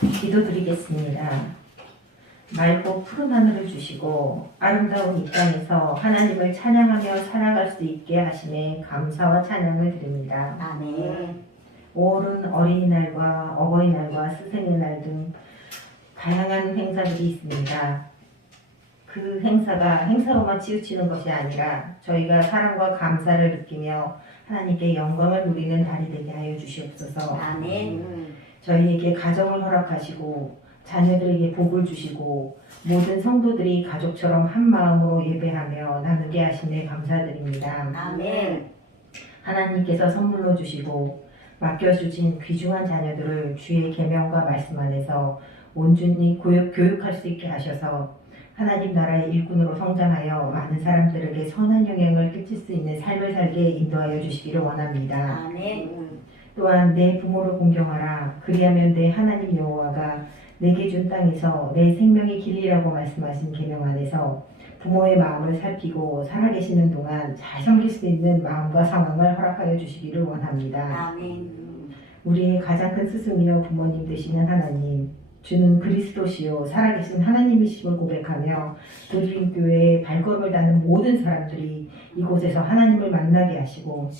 기도드리겠습니다. 맑고 푸른 하늘을 주시고 아름다운 이 땅에서 하나님을 찬양하며 살아갈 수 있게 하심에 감사와 찬양을 드립니다. 아멘. 5월은 어린이날과 어버이날과 스승의 날 등 다양한 행사들이 있습니다. 그 행사가 행사로만 치우치는 것이 아니라 저희가 사랑과 감사를 느끼며 하나님께 영광을 누리는 달이 되게 하여 주시옵소서. 아멘. 저희에게 가정을 허락하시고 자녀들에게 복을 주시고 모든 성도들이 가족처럼 한 마음으로 예배하며 나누게 하시네 감사드립니다. 아멘. 하나님께서 선물로 주시고 맡겨주신 귀중한 자녀들을 주의 계명과 말씀 안에서 온전히 교육할 수 있게 하셔서 하나님 나라의 일꾼으로 성장하여 많은 사람들에게 선한 영향을 끼칠 수 있는 삶을 살게 인도하여 주시기를 원합니다. 아멘. 또한 내 부모를 공경하라. 그리하면 내 하나님 여호와가 내게 준 땅에서 내 생명의 길이라고 말씀하신 계명 안에서 부모의 마음을 살피고 살아계시는 동안 잘 섬길 수 있는 마음과 상황을 허락하여 주시기를 원합니다. 아멘. 우리의 가장 큰 스승이요 부모님 되시는 하나님, 주는 그리스도시요 살아계신 하나님이심을 고백하며 도드림교회에 발걸음을 닿는 모든 사람들이 이곳에서 하나님을 만나게 하시고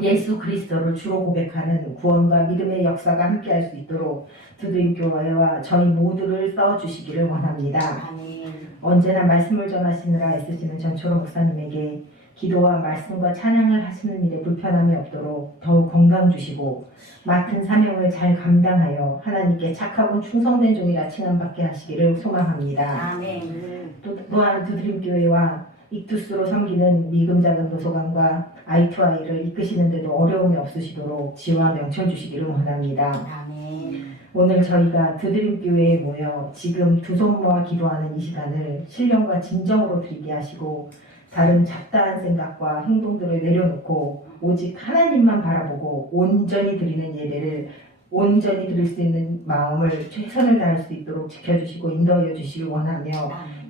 예수 그리스도를 주로 고백하는 구원과 믿음의 역사가 함께할 수 있도록 도드림교회와 저희 모두를 써주시기를 원합니다. 아멘. 언제나 말씀을 전하시느라 애쓰시는 전초로 목사님에게 기도와 말씀과 찬양을 하시는 일에 불편함이 없도록 더욱 건강 주시고 맡은 사명을 잘 감당하여 하나님께 착하고 충성된 종이라 칭함받게 하시기를 소망합니다. 아멘. 또한 두드림교회와 익투스로 섬기는 미금작은 도서관과 I2I를 이끄시는데도 어려움이 없으시도록 지혜와 명철 주시기를 원합니다. 아멘. 오늘 저희가 두드림교회에 모여 지금 두 손 모아 기도하는 이 시간을 신령과 진정으로 드리게 하시고 다른 잡다한 생각과 행동들을 내려놓고 오직 하나님만 바라보고 온전히 드리는 예배를 온전히 드릴 수 있는 마음을 최선을 다할 수 있도록 지켜주시고 인도하여 주시길 원하며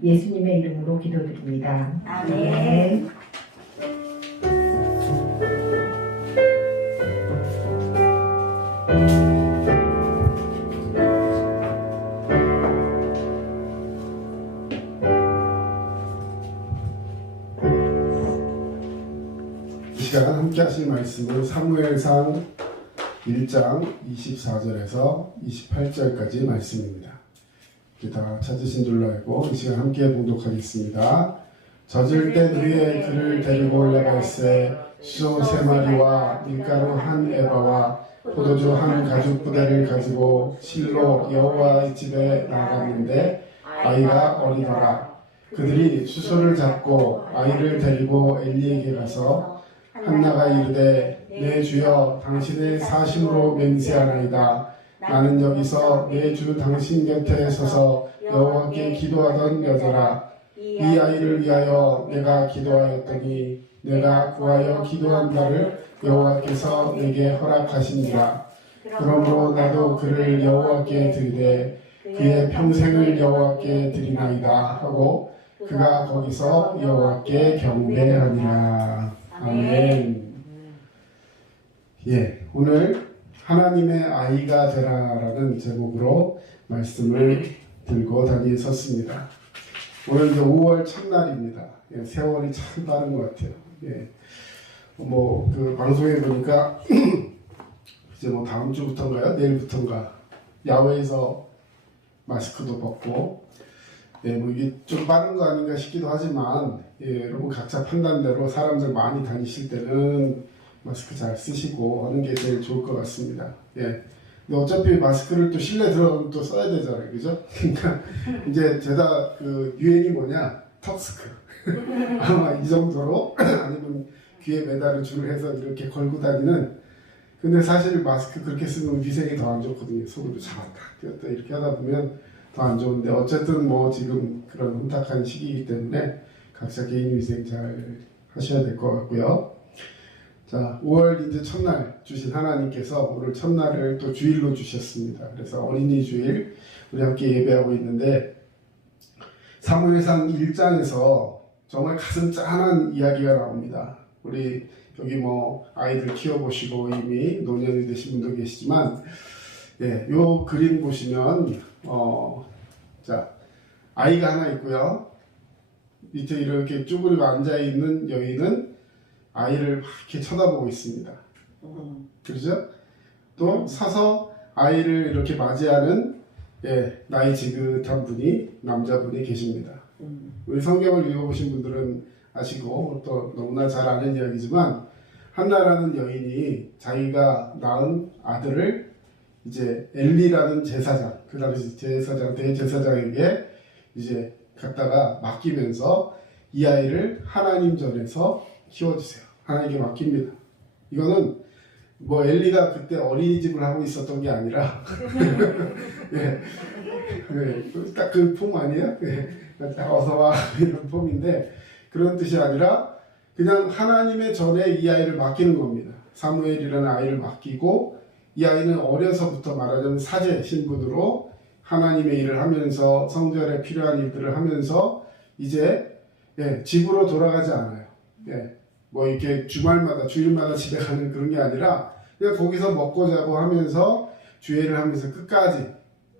예수님의 이름으로 기도드립니다. 아멘. 이 시간 함께 하실 말씀은 사무엘상 1장 24절에서 28절까지 말씀입니다. 다 찾으신 줄로 알고 이 시간 함께 봉독하겠습니다. 젖을 땐 후에 그를 데리고 올라갈새 수소 3마리와 밀가루 1에바와 포도주 1가죽 부대를 가지고 실로 여호와의 집에 나아갔는데 아이가 어리더라. 그들이 수소를 잡고 아이를 데리고 엘리에게 가서 한나가 이르되 내 주여 당신의 사심으로 맹세하나이다. 나는 여기서 내 주 당신 곁에 서서 여호와께 기도하던 여자라. 이 아이를 위하여 내가 기도하였더니 내가 구하여 기도한 바를 여호와께서 내게 허락하시니라. 그러므로 나도 그를 여호와께 드리되 그의 평생을 여호와께 드리나이다 하고 그가 거기서 여호와께 경배하니라. 아멘. 예, 오늘 하나님의 아이가 되라라는 제목으로 말씀을 들고 다니셨습니다. 오늘 이제 5월 첫날입니다. 예, 세월이 참 빠른 것 같아요. 예, 그 방송에 보니까 이제 다음 주부터인가요? 내일부터인가 야외에서 마스크도 벗고 이게 좀 빠른 거 아닌가 싶기도 하지만 여러분 각자 판단대로 사람들 많이 다니실 때는 마스크 잘 쓰시고 하는 게 제일 좋을 것 같습니다. 근데 어차피 마스크를 또 실내 들어가면 또 써야 되잖아요, 그죠? 그러니까 이제 제가 그 유행이 뭐냐, 턱스크. 아마 이 정도로 아니면 귀에 매달은 줄을 해서 이렇게 걸고 다니는. 근데 사실 마스크 그렇게 쓰면 위생이 더 안 좋거든요. 속으로 잡았다 뛰었다 이렇게 하다 보면 더 안 좋은데 어쨌든 지금 그런 혼탁한 시기이기 때문에 각자 개인 위생 잘 하셔야 될 것 같고요. 자, 5월 이제 첫날 주신 하나님께서 오늘 첫날을 또 주일로 주셨습니다. 그래서 어린이 주일 우리 함께 예배하고 있는데 사무엘상 1장에서 정말 가슴 짠한 이야기가 나옵니다. 우리 여기 아이들 키워보시고 이미 노년이 되신 분도 계시지만 예, 요 그림 보시면 자, 아이가 하나 있고요. 밑에 이렇게 쭈그리고 앉아 있는 여인은 아이를 막 이렇게 쳐다보고 있습니다. 그렇죠? 또 서서 아이를 이렇게 맞이하는 예, 나이 지긋한 분이 남자분이 계십니다. 우리 성경을 읽어보신 분들은 아시고 또 너무나 잘 아는 이야기지만 한나라는 여인이 자기가 낳은 아들을 이제 엘리라는 제사장, 그 당시 제사장, 대제사장에게 이제 갖다가 맡기면서 이 아이를 하나님 전에서 키워주세요. 하나님께 맡깁니다. 이거는 뭐 엘리가 그때 어린이집을 하고 있었던 게 아니라 예, 딱 그 폼 아니에요? 어서 와 이런 폼인데 그런 뜻이 아니라 그냥 하나님의 전에 이 아이를 맡기는 겁니다. 사무엘이라는 아이를 맡기고 이 아이는 어려서부터 말하자면 사제 신분으로 하나님의 일을 하면서 성전에 필요한 일들을 하면서 이제 예, 집으로 돌아가지 않아요. 예, 뭐 이렇게 주말마다 주일마다 집에 가는 그런 게 아니라 그냥 거기서 먹고 자고 하면서 주일을 하면서 끝까지.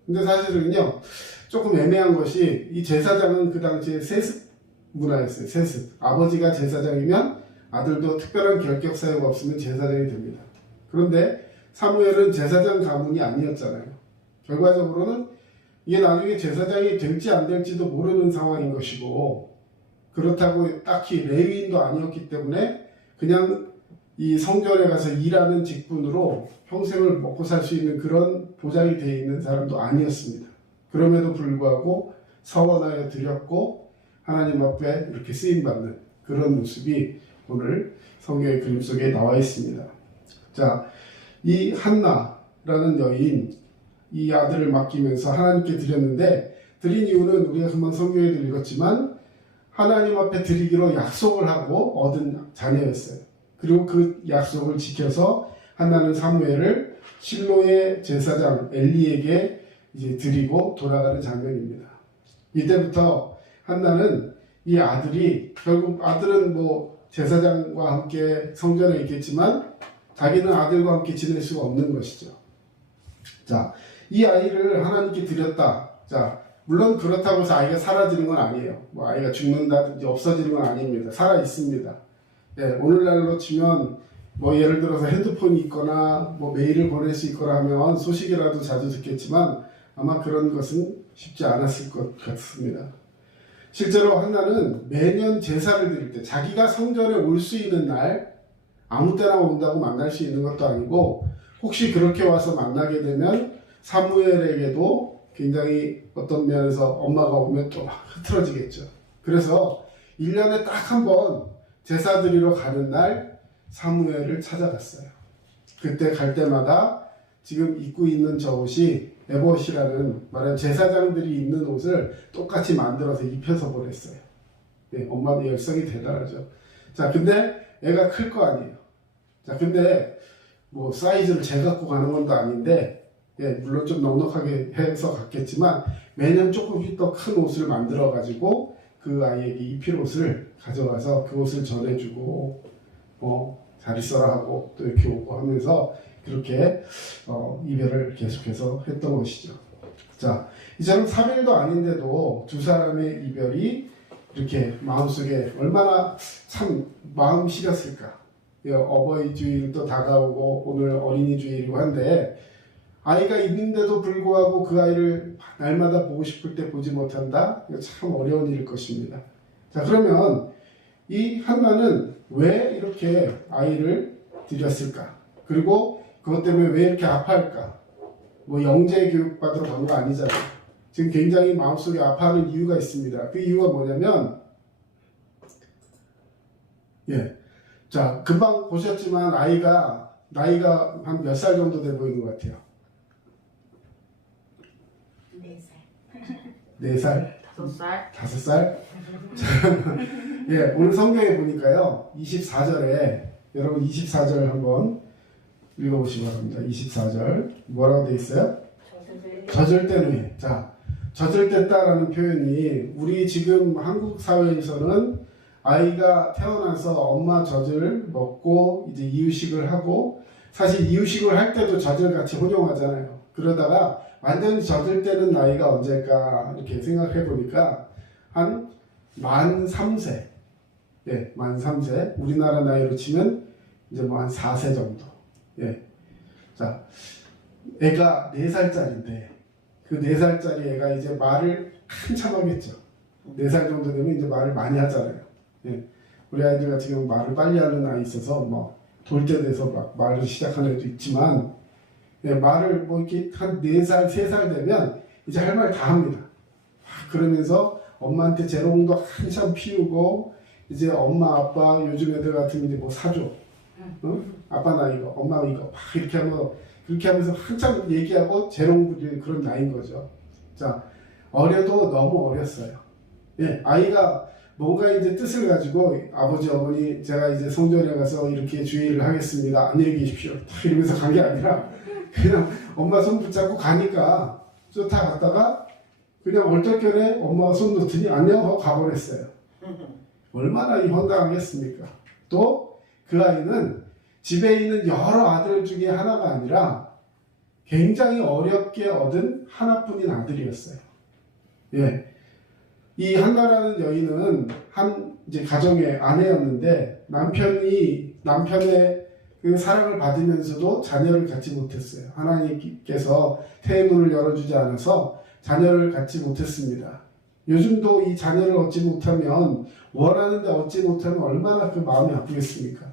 근데 사실은요 조금 애매한 것이 이 제사장은 그 당시에 세습 문화였어요. 세습. 아버지가 제사장이면 아들도 특별한 결격 사유가 없으면 제사장이 됩니다. 그런데 사무엘은 제사장 가문이 아니었잖아요. 결과적으로는 이게 나중에 제사장이 될지 안 될지도 모르는 상황인 것이고 그렇다고 딱히 레위인도 아니었기 때문에 그냥 이 성전에 가서 일하는 직분으로 평생을 먹고 살 수 있는 그런 보장이 되어 있는 사람도 아니었습니다. 그럼에도 불구하고 서원하여 드렸고 하나님 앞에 이렇게 쓰임받는 그런 모습이 오늘 성경의 그림 속에 나와 있습니다. 자, 이 한나라는 여인 이 아들을 맡기면서 하나님께 드렸는데 드린 이유는 우리가 금방 성경에도 읽었지만 하나님 앞에 드리기로 약속을 하고 얻은 자녀였어요. 그리고 그 약속을 지켜서 한나는 사무엘을 실로의 제사장 엘리에게 이제 드리고 돌아가는 장면입니다. 이때부터 한나는 이 아들이 결국 아들은 뭐 제사장과 함께 성전에 있겠지만 자기는 아들과 함께 지낼 수가 없는 것이죠. 자, 이 아이를 하나님께 드렸다. 자, 물론 그렇다고 해서 아이가 사라지는 건 아니에요. 뭐 아이가 죽는다든지 없어지는 건 아닙니다. 살아 있습니다. 예, 오늘날로 치면 뭐 예를 들어서 핸드폰이 있거나 뭐 메일을 보낼 수 있거나 하면 소식이라도 자주 듣겠지만 아마 그런 것은 쉽지 않았을 것 같습니다. 실제로 한나는 매년 제사를 드릴 때 자기가 성전에 올 수 있는 날 아무 때나 온다고 만날 수 있는 것도 아니고 혹시 그렇게 와서 만나게 되면 사무엘에게도 굉장히 어떤 면에서 엄마가 오면 또 막 흐트러지겠죠. 그래서 1년에 딱 한 번 제사 드리러 가는 날 사무엘을 찾아갔어요. 그때 갈 때마다 지금 입고 있는 저 옷이 에봇이라는 말하는 제사장들이 입는 옷을 똑같이 만들어서 입혀서 보냈어요. 네, 엄마도 열성이 대단하죠. 자, 근데 애가 클 거 아니에요. 자, 근데 뭐 사이즈를 재갖고 가는 건 또 아닌데 예, 물론 좀 넉넉하게 해서 갔겠지만 매년 조금 더 큰 옷을 만들어 가지고 그 아이에게 입힐 옷을 가져와서 그 옷을 전해주고 잘 있어라 하고 또 이렇게 오고 하면서 그렇게 이별을 계속해서 했던 것이죠. 자, 이제는 3일도 아닌데도 두 사람의 이별이 이렇게 마음속에 얼마나 참 마음 시렸을까. 어버이 주일도 다가오고 오늘 어린이 주일이고 한데 아이가 있는데도 불구하고 그 아이를 날마다 보고 싶을 때 보지 못한다? 이거 참 어려운 일일 것입니다. 자, 그러면 이 한나는 왜 이렇게 아이를 드렸을까? 그리고 그것 때문에 왜 이렇게 아파할까? 뭐 영재 교육 받으러 간 거 아니잖아요. 지금 굉장히 마음속에 아파하는 이유가 있습니다. 그 이유가 뭐냐면 자, 금방 보셨지만 아이가 나이가 한 몇 살 정도 돼 보이는 것 같아요. 4살? 5살? 5살? 예, 오늘 성경에 보니까요 24절에 여러분 24절 한번 읽어보시기 바랍니다. 24절 뭐라고 돼 있어요? 젖을 때는 자, 젖을 뗐다라는 표현이 우리 지금 한국 사회에서는 아이가 태어나서 엄마 젖을 먹고 이제 이유식을 하고 사실 이유식을 할 때도 젖을 같이 혼용하잖아요. 그러다가 완전히 젖을 때는 나이가 언제일까 이렇게 생각해 보니까 한 만 3세, 예, 만 3세, 우리나라 나이로 치면 이제 뭐 한 4세 정도. 예. 자, 애가 4살짜리인데 그 4살짜리 애가 이제 말을 한참 하겠죠. 4살 정도 되면 이제 말을 많이 하잖아요. 예. 우리 아이들 같은 경우는 말을 빨리 하는 아이 있어서 뭐 돌 때 돼서 막 말을 시작하는 애도 있지만, 예, 말을 뭐 이렇게 한 4살, 3살 되면 이제 할 말 다 합니다. 그러면서 엄마한테 재롱도 한참 피우고, 이제 엄마, 아빠, 요즘 애들 같은 이제 뭐 사줘. 아빠 나 이거, 엄마 이거, 막 이렇게 하면, 그렇게 하면서 한참 얘기하고 재롱 부리는 그런 나이인 거죠. 자, 어려도 너무 어렸어요. 예, 아이가 뭔가 이제 뜻을 가지고 아버지 어머니 제가 이제 성전에 가서 이렇게 주의를 하겠습니다. 안녕히 계십시오. 이러면서 간 게 아니라 그냥 엄마 손 붙잡고 가니까 쫓아 갔다가 그냥 얼떨결에 엄마가 손 놓더니 안녕 하고 가버렸어요. 얼마나 이 황당하겠습니까? 또 그 아이는 집에 있는 여러 아들 중에 하나가 아니라 굉장히 어렵게 얻은 하나뿐인 아들이었어요. 예. 이 한나라는 여인은 한 이제 가정의 아내였는데 남편의 그 사랑을 받으면서도 자녀를 갖지 못했어요. 하나님께서 태문을 열어주지 않아서 자녀를 갖지 못했습니다. 요즘도 이 자녀를 얻지 못하면 원하는데 얻지 못하면 얼마나 그 마음이 아프겠습니까?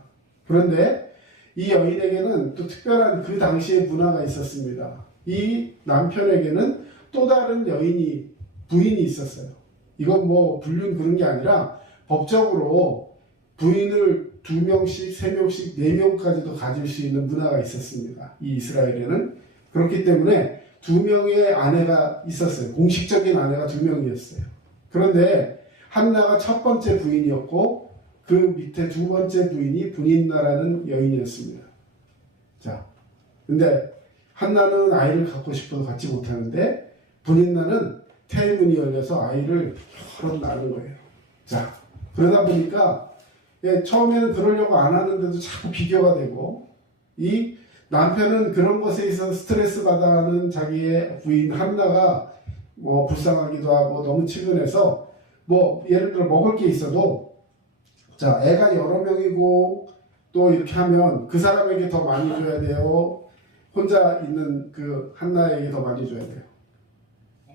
그런데 이 여인에게는 또 특별한 그 당시의 문화가 있었습니다. 이 남편에게는 또 다른 부인이 있었어요. 이건 뭐 불륜 그런 게 아니라 법적으로 부인을 2명씩, 3명씩, 4명까지도 가질 수 있는 문화가 있었습니다. 이 이스라엘에는. 그렇기 때문에 2명의 아내가 있었어요. 공식적인 아내가 2명이었어요. 그런데 한나가 첫 번째 부인이었고 그 밑에 두 번째 부인이 분인나라는 여인이었습니다. 자, 근데 한나는 아이를 갖고 싶어도 갖지 못하는데 분인나는 태문이 열려서 아이를 여러 낳는 거예요. 자, 그러다 보니까 처음에는 그러려고 안 하는데도 자꾸 비교가 되고, 이 남편은 그런 것에 있어서 스트레스 받아 하는 자기의 부인 한나가 뭐 불쌍하기도 하고 너무 측은해서 뭐 예를 들어 먹을 게 있어도 자, 애가 여러 명이고 또 이렇게 하면 그 사람에게 더 많이 줘야 돼요. 혼자 있는 그 한나에게 더 많이 줘야 돼요.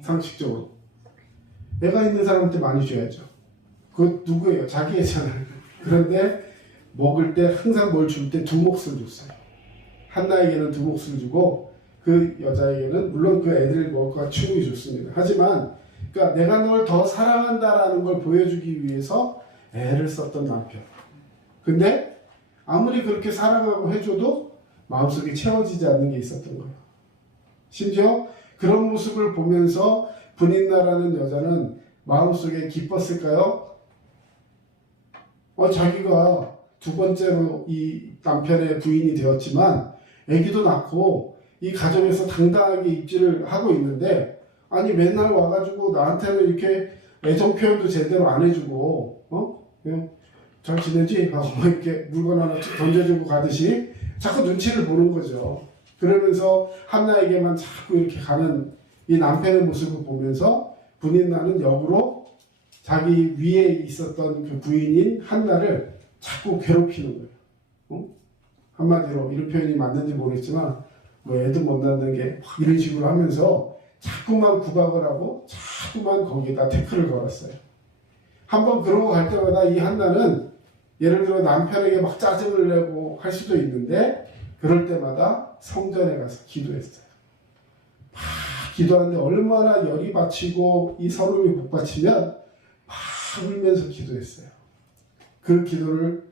상식적으로. 애가 있는 사람한테 많이 줘야죠. 그거 누구예요? 자기 애잖아요. 그런데 먹을 때 항상 뭘 줄 때 2몫을 줬어요. 한나에게는 2몫을 주고 그 여자에게는 물론 그 애들 먹을 거 충분히 줬습니다. 하지만 그러니까 내가 널 더 사랑한다라는 걸 보여주기 위해서 애를 썼던 남편. 근데 아무리 그렇게 사랑하고 해줘도 마음속에 채워지지 않는 게 있었던 거예요. 심지어 그런 모습을 보면서 분인나라는 여자는 마음속에 기뻤을까요? 자기가 두 번째로 이 남편의 부인이 되었지만 아기도 낳고 이 가정에서 당당하게 입지를 하고 있는데, 아니 맨날 와가지고 나한테는 이렇게 애정 표현도 제대로 안 해주고 그냥 잘 지내지? 하고 이렇게 물건 하나 던져주고 가듯이 자꾸 눈치를 보는 거죠. 그러면서 한나에게만 자꾸 이렇게 가는 이 남편의 모습을 보면서 분인나는 역으로 자기 위에 있었던 그 부인인 한나를 자꾸 괴롭히는 거예요. 한마디로 이런 표현이 맞는지 모르겠지만 뭐 애도 못 낳는 게 이런 식으로 하면서 자꾸만 구박을 하고 자꾸만 거기에다 태클을 걸었어요. 한번 그러고 갈 때마다 이 한나는 예를 들어 남편에게 막 짜증을 내고 할 수도 있는데 그럴 때마다 성전에 가서 기도했어요. 막 기도하는데 얼마나 열이 받치고 이 서름이 북받치면 막 울면서 기도했어요. 그 기도를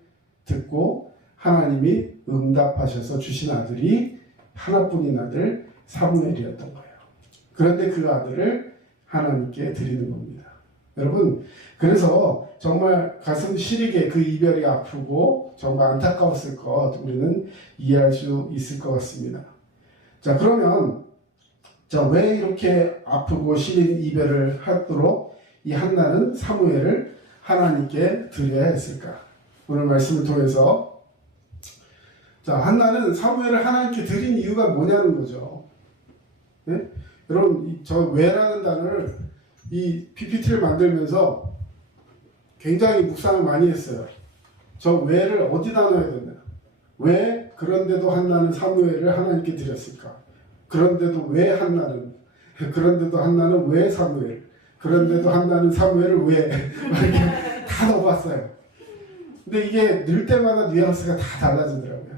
듣고 하나님이 응답하셔서 주신 아들이 하나뿐인 아들 사무엘이었던 거예요. 그런데 그 아들을 하나님께 드리는 겁니다. 여러분, 그래서 정말 가슴 시리게 그 이별이 아프고 정말 안타까웠을 것 우리는 이해할 수 있을 것 같습니다. 자, 그러면 왜 이렇게 아프고 시린 이별을 하도록 이 한나는 사무엘을 하나님께 드려야 했을까? 오늘 말씀을 통해서 자, 한나는 사무엘을 하나님께 드린 이유가 뭐냐는 거죠. 예? 여러분 저 왜라는 단어를 이 PPT를 만들면서 굉장히 묵상을 많이 했어요. 저 왜를 어디다 넣어야 되나? 왜 그런데도 한나는 사무엘을 하나님께 드렸을까? 그런데도 왜 한나는? 그런데도 한나는 왜 사무엘? 그런데도 한나는 사무엘을 왜? 이렇게 다 넣어봤어요. 근데 이게 넣을 때마다 뉘앙스가 다 달라지더라고요.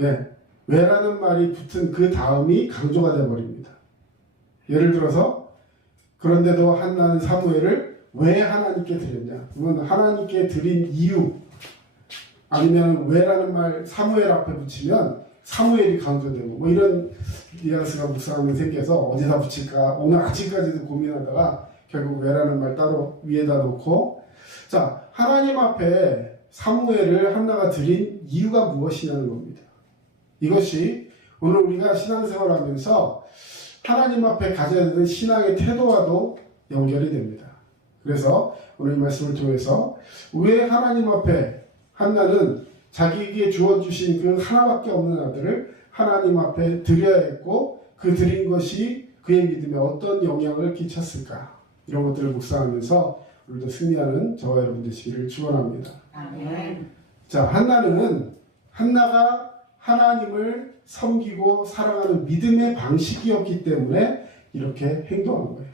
예. 왜라는 말이 붙은 그 다음이 강조가 되어버립니다. 예를 들어서 그런데도 한나는 사무엘을 왜 하나님께 드렸냐? 그러면 하나님께 드린 이유 아니면 왜라는 말 사무엘 앞에 붙이면 사무엘이 강조되고 뭐 이런 뉘앙스가 묵상하면 생겨서 어디다 붙일까 오늘 아침까지도 고민하다가 결국 왜라는 말 따로 위에다 놓고 자 하나님 앞에 사무엘을 한나가 드린 이유가 무엇이냐는 겁니다. 이것이 오늘 우리가 신앙생활하면서 하나님 앞에 가져야 되는 신앙의 태도와도 연결이 됩니다. 그래서 오늘 이 말씀을 통해서 왜 하나님 앞에 한나는 자기에게 주어주신 그 하나밖에 없는 아들을 하나님 앞에 드려야 했고 그 드린 것이 그의 믿음에 어떤 영향을 끼쳤을까 이런 것들을 묵상하면서 우리도 승리하는 저와 여러분 되시기를 축원합니다. 아멘. 자, 한나가 하나님을 섬기고 사랑하는 믿음의 방식이었기 때문에 이렇게 행동한 거예요.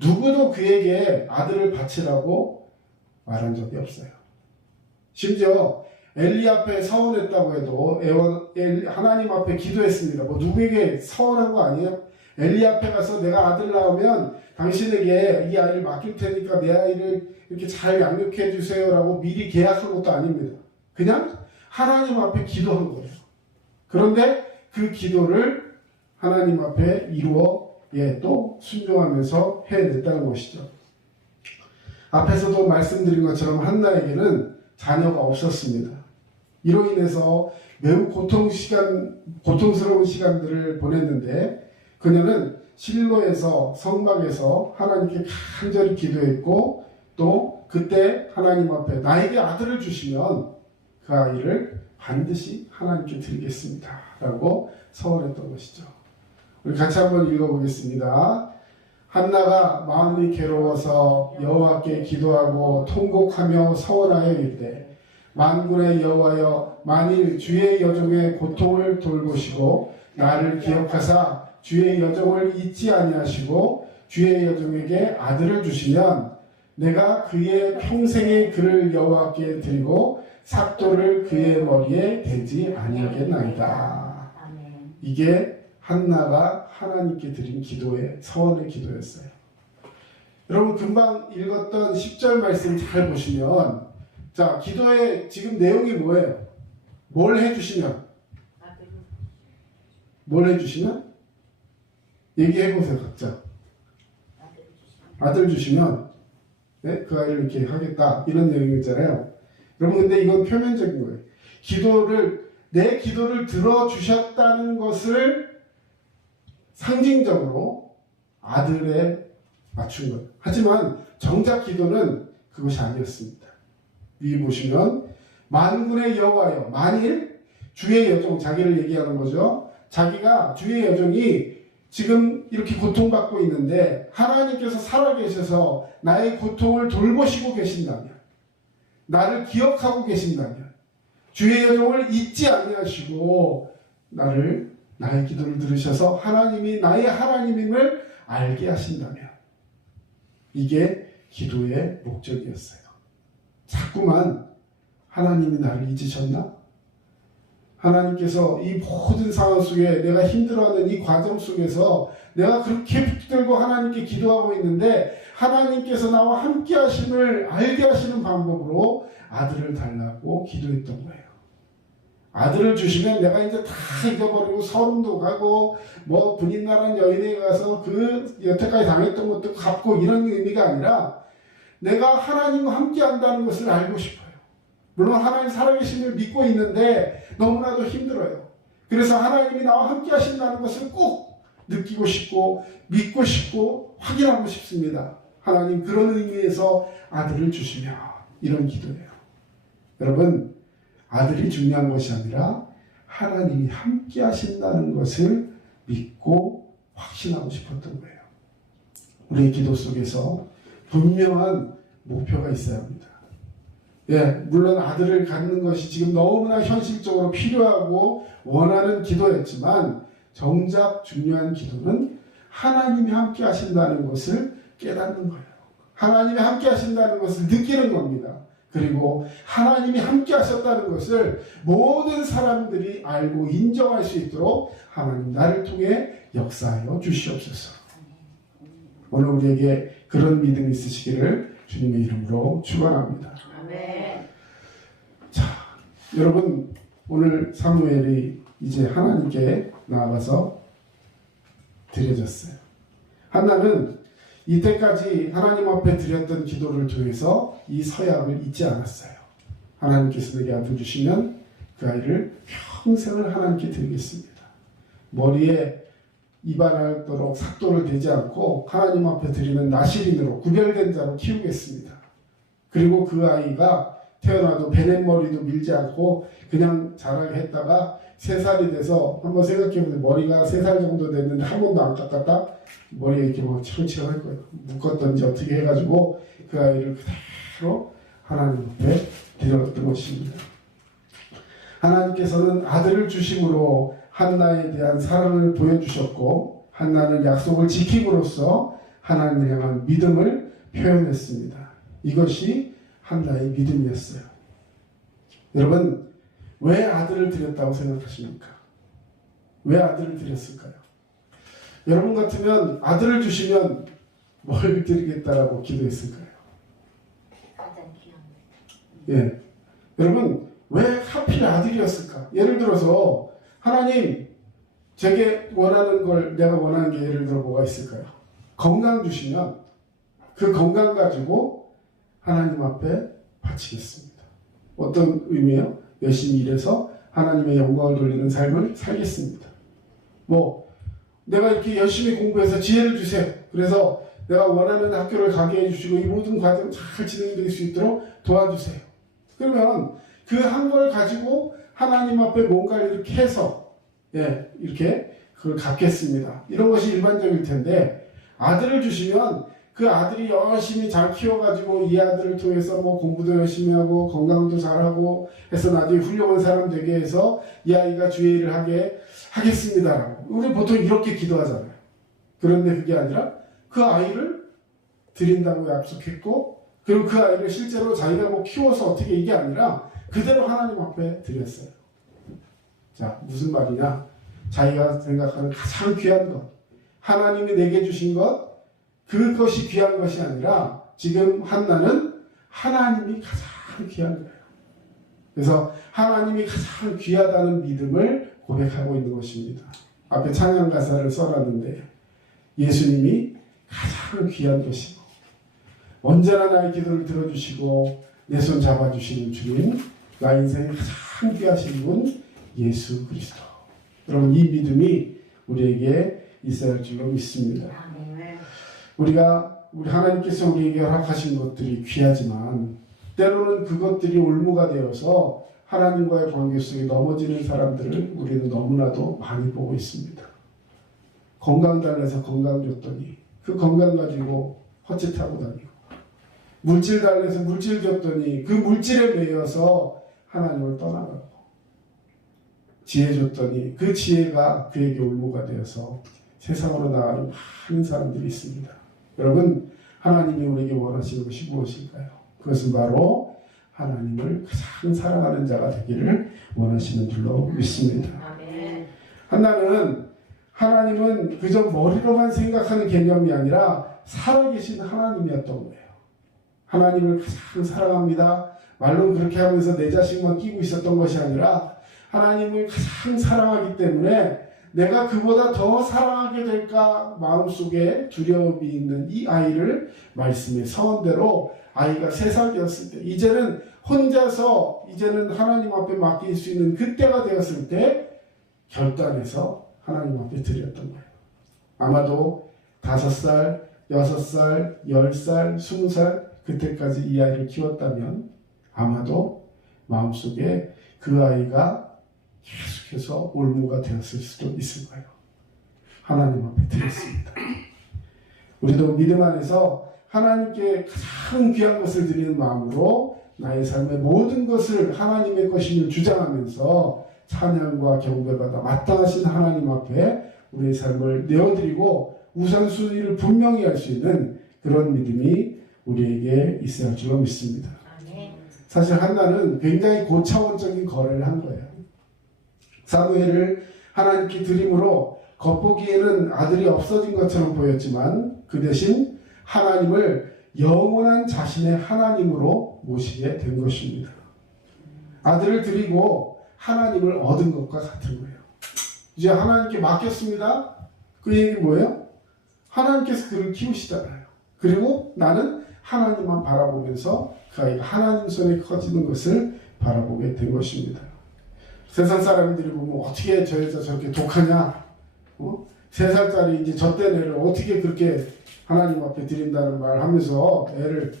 누구도 그에게 아들을 바치라고 말한 적이 없어요. 심지어 엘리 앞에 서원했다고 해도 하나님 앞에 기도했습니다. 뭐 누구에게 서원한 거 아니에요? 엘리 앞에 가서 내가 아들 낳으면 당신에게 이 아이를 맡길 테니까 내 아이를 이렇게 잘 양육해 주세요라고 미리 계약한 것도 아닙니다. 그냥 하나님 앞에 기도한 거예요. 그런데 그 기도를 하나님 앞에 이루어 또 순종하면서 해냈다는 것이죠. 앞에서도 말씀드린 것처럼 한나에게는 자녀가 없었습니다. 이로 인해서 매우 고통스러운 시간들을 보냈는데 그녀는 실로에서 성막에서 하나님께 간절히 기도했고 또 그때 하나님 앞에 나에게 아들을 주시면 그 아이를 반드시 하나님께 드리겠습니다 라고 서원했던 것이죠. 우리 같이 한번 읽어보겠습니다. 한나가 마음이 괴로워서 여호와께 기도하고 통곡하며 서원하여 이르되 만군의 여호와여 만일 주의 여종의 고통을 돌보시고 나를 기억하사 주의 여종을 잊지 아니하시고 주의 여종에게 아들을 주시면 내가 그의 평생의 그를 여호와께 드리고 삭도를 그의 머리에 대지 아니하겠나이다. 아멘. 이게 한나가 하나님께 드린 기도의 서원의 기도였어요. 여러분 금방 읽었던 10절 말씀 잘 보시면 자 기도의 지금 내용이 뭐예요? 뭘 해주시면? 뭘 해주시면? 얘기해보세요 각자. 아들 주시면 네? 그 아이를 이렇게 하겠다 이런 내용이 있잖아요. 여러분 근데 이건 표면적인 거예요. 내 기도를 들어주셨다는 것을 상징적으로 아들에 맞춘 거예요. 하지만 정작 기도는 그것이 아니었습니다. 위에 보시면 만군의 여호와여 만일 주의 여종 자기를 얘기하는 거죠. 자기가 주의 여종이 지금 이렇게 고통받고 있는데 하나님께서 살아계셔서 나의 고통을 돌보시고 계신다면 나를 기억하고 계신다면 주의 여종을 잊지 아니하시고 나의 기도를 들으셔서 하나님이 나의 하나님임을 알게 하신다면 이게 기도의 목적이었어요. 자꾸만 하나님이 나를 잊으셨나? 하나님께서 이 모든 상황 속에 내가 힘들어하는 이 과정 속에서 내가 그렇게 붙들고 하나님께 기도하고 있는데 하나님께서 나와 함께 하심을 알게 하시는 방법으로 아들을 달라고 기도했던 거예요. 아들을 주시면 내가 이제 다 잊어버리고 서름도 가고 뭐 분인나라는 여인에 가서 그 여태까지 당했던 것도 갚고 이런 의미가 아니라 내가 하나님과 함께 한다는 것을 알고 싶어요. 물론 하나님 살아계심을 믿고 있는데 너무나도 힘들어요. 그래서 하나님이 나와 함께 하신다는 것을 꼭 느끼고 싶고 믿고 싶고 확인하고 싶습니다. 하나님 그런 의미에서 아들을 주시며 이런 기도예요. 여러분 아들이 중요한 것이 아니라 하나님이 함께 하신다는 것을 믿고 확신하고 싶었던 거예요. 우리의 기도 속에서 분명한 목표가 있어야 합니다. 예, 물론 아들을 갖는 것이 지금 너무나 현실적으로 필요하고 원하는 기도였지만 정작 중요한 기도는 하나님이 함께 하신다는 것을 깨닫는 거예요. 하나님이 함께 하신다는 것을 느끼는 겁니다. 그리고 하나님이 함께 하셨다는 것을 모든 사람들이 알고 인정할 수 있도록 하나님 나를 통해 역사하여 주시옵소서. 오늘 우리에게 그런 믿음이 있으시기를 주님의 이름으로 축원합니다. 아멘. 자, 여러분 오늘 사무엘이 이제 하나님께 나아가서 드려졌어요. 한나는 이때까지 하나님 앞에 드렸던 기도를 통해서 이 서약을 잊지 않았어요. 하나님께서 내게 아들 주시면 그 아이를 평생을 하나님께 드리겠습니다. 머리에 이발하도록 삭도를 대지 않고 하나님 앞에 드리는 나실인으로 구별된 자로 키우겠습니다. 그리고 그 아이가 태어나도 베넷머리도 밀지 않고 그냥 자라게 했다가 3살이 돼서 한번 생각해보세요. 머리가 3살 정도 됐는데 한 번도 안 깎았다? 머리에 이렇게 막 치렁치렁 할 거예요. 묶었던지 어떻게 해가지고 그 아이를 그대로 하나님 앞에 드렸던 것입니다. 하나님께서는 아들을 주심으로 한나에 대한 사랑을 보여주셨고 한나는 약속을 지킴으로써 하나님을 향한 믿음을 표현했습니다. 이것이 한나의 믿음이었어요. 여러분 왜 아들을 드렸다고 생각하십니까? 왜 아들을 드렸을까요? 여러분 같으면 아들을 주시면 뭘 드리겠다라고 기도했을까요? 가장 귀한 예, 여러분 왜 하필 아들이었을까? 예를 들어서 하나님 제게 원하는 걸 내가 원하는 게 예를 들어 뭐가 있을까요? 건강 주시면 그 건강 가지고 하나님 앞에 바치겠습니다. 어떤 의미예요? 열심히 일해서 하나님의 영광을 돌리는 삶을 살겠습니다. 뭐 내가 이렇게 열심히 공부해서 지혜를 주세요. 그래서 내가 원하는 학교를 가게 해주시고 이 모든 과정 잘 진행될 수 있도록 도와주세요. 그러면 그 한 걸 가지고 하나님 앞에 뭔가를 이렇게 해서 이렇게 그걸 갚겠습니다. 이런 것이 일반적일 텐데 아들을 주시면 그 아들이 열심히 잘 키워가지고 이 아들을 통해서 뭐 공부도 열심히 하고 건강도 잘하고 해서 나중에 훌륭한 사람 되게 해서 이 아이가 주의 일을 하게 하겠습니다라고. 우리 보통 이렇게 기도하잖아요. 그런데 그게 아니라 그 아이를 드린다고 약속했고 그리고 그 아이를 실제로 자기가 뭐 키워서 어떻게 이게 아니라 그대로 하나님 앞에 드렸어요. 자, 무슨 말이냐? 자기가 생각하는 가장 귀한 것, 하나님이 내게 주신 것, 그것이 귀한 것이 아니라 지금 한나는 하나님이 가장 귀한 거예요. 그래서 하나님이 가장 귀하다는 믿음을 고백하고 있는 것입니다. 앞에 찬양 가사를 써놨는데 예수님이 가장 귀한 것이고 언제나 나의 기도를 들어주시고 내 손 잡아주시는 주님, 나 인생에 가장 귀하신 분 예수 그리스도. 여러분 이 믿음이 우리에게 있어야 할 줄로 믿습니다. 우리 하나님께서 우리에게 허락하신 것들이 귀하지만 때로는 그것들이 올무가 되어서 하나님과의 관계 속에 넘어지는 사람들을 우리는 너무나도 많이 보고 있습니다. 건강 달래서 건강 줬더니 그 건강 가지고 헛짓하고 다니고 물질 달래서 물질 줬더니 그 물질에 매여서 하나님을 떠나가고 지혜 줬더니 그 지혜가 그에게 올무가 되어서 세상으로 나가는 많은 사람들이 있습니다. 여러분 하나님이 우리에게 원하시는 것이 무엇일까요? 그것은 바로 하나님을 가장 사랑하는 자가 되기를 원하시는 줄로 믿습니다. 한나는 하나님은 그저 머리로만 생각하는 개념이 아니라 살아계신 하나님이었던 거예요. 하나님을 가장 사랑합니다. 말로는 그렇게 하면서 내 자식만 끼고 있었던 것이 아니라 하나님을 가장 사랑하기 때문에 내가 그보다 더 사랑하게 될까 마음속에 두려움이 있는 이 아이를 말씀의 서원대로 아이가 3살 되었을 때 이제는 혼자서 이제는 하나님 앞에 맡길 수 있는 그때가 되었을 때 결단해서 하나님 앞에 드렸던 거예요. 아마도 5살, 6살, 10살, 20살 그때까지 이 아이를 키웠다면 아마도 마음속에 그 아이가 계속해서 올무가 되었을 수도 있을 거예요. 하나님 앞에 드렸습니다. 우리도 믿음 안에서 하나님께 가장 귀한 것을 드리는 마음으로 나의 삶의 모든 것을 하나님의 것임을 주장하면서 찬양과 경배받아 마땅하신 하나님 앞에 우리의 삶을 내어드리고 우선순위를 분명히 할 수 있는 그런 믿음이 우리에게 있어야 할 줄로 믿습니다. 아멘. 사실 한나는 굉장히 고차원적인 거래를 한 거예요. 사무엘을 하나님께 드림으로 겉보기에는 아들이 없어진 것처럼 보였지만 그 대신 하나님을 영원한 자신의 하나님으로 모시게 된 것입니다. 아들을 드리고 하나님을 얻은 것과 같은 거예요. 이제 하나님께 맡겼습니다. 그 얘기 뭐예요? 하나님께서 그를 키우시잖아요. 그리고 나는 하나님만 바라보면서 그 아이가 하나님 손에 커지는 것을 바라보게 된 것입니다. 세상 사람들이 보면 어떻게 저 여자 저렇게 독하냐? 3살짜리 이제 젖된 애를 어떻게 그렇게 하나님 앞에 드린다는 말을 하면서 애를